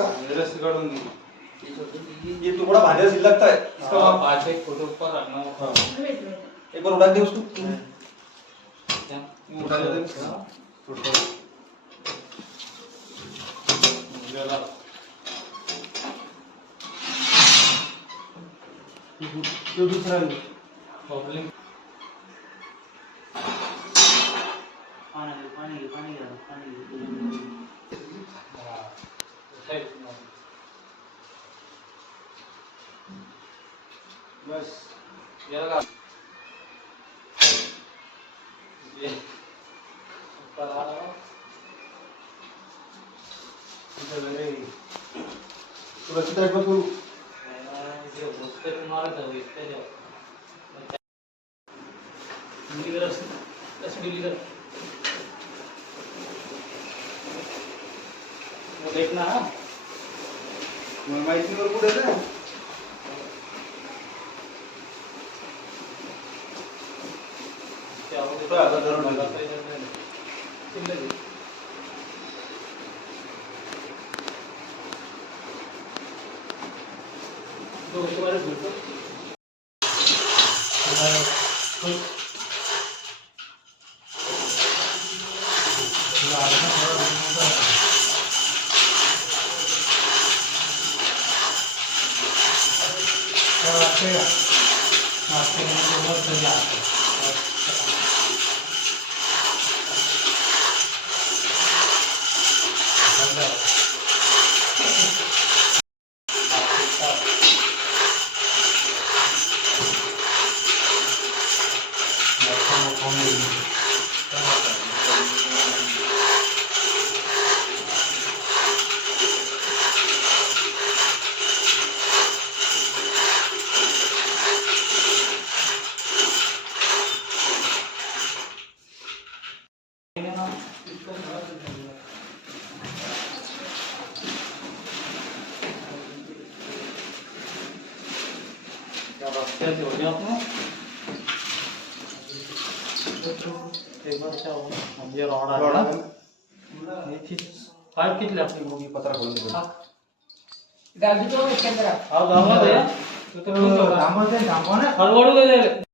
रस्सी काढून दे। ये टुकड़ा भांडे से लगता है इसका हाँ, पाँच एक फोटो ऊपर रखना होगा। एक बार उड़ा दे उसको क्या? उठा लेते हैं जला। जो दूसरा है बबलिंग। पानी हाँ, उठाई उसमें। बस ये लगा। ये ऊपर आ रहा है। इधर ले पूरा सीधा एक बार करो जो उसके तुम्हारे तो इसके जो नीली तरफ ऐसे नीली तरफ वो देखना है माहिती वर कुठे आहे क्या हो तो आता धरून लगा टाका. तो उसके बारे में बिल्कुल कैसे हो गया आपने एक बार क्या होगा ये रॉड आ रहा है ये चीज पाइप कितने अपनी होगी पत्रा खोलून दे गाड़ी तो इसके अंदर आओ दामला दे तो दामोदर दामो ना हरवड़ू दे दे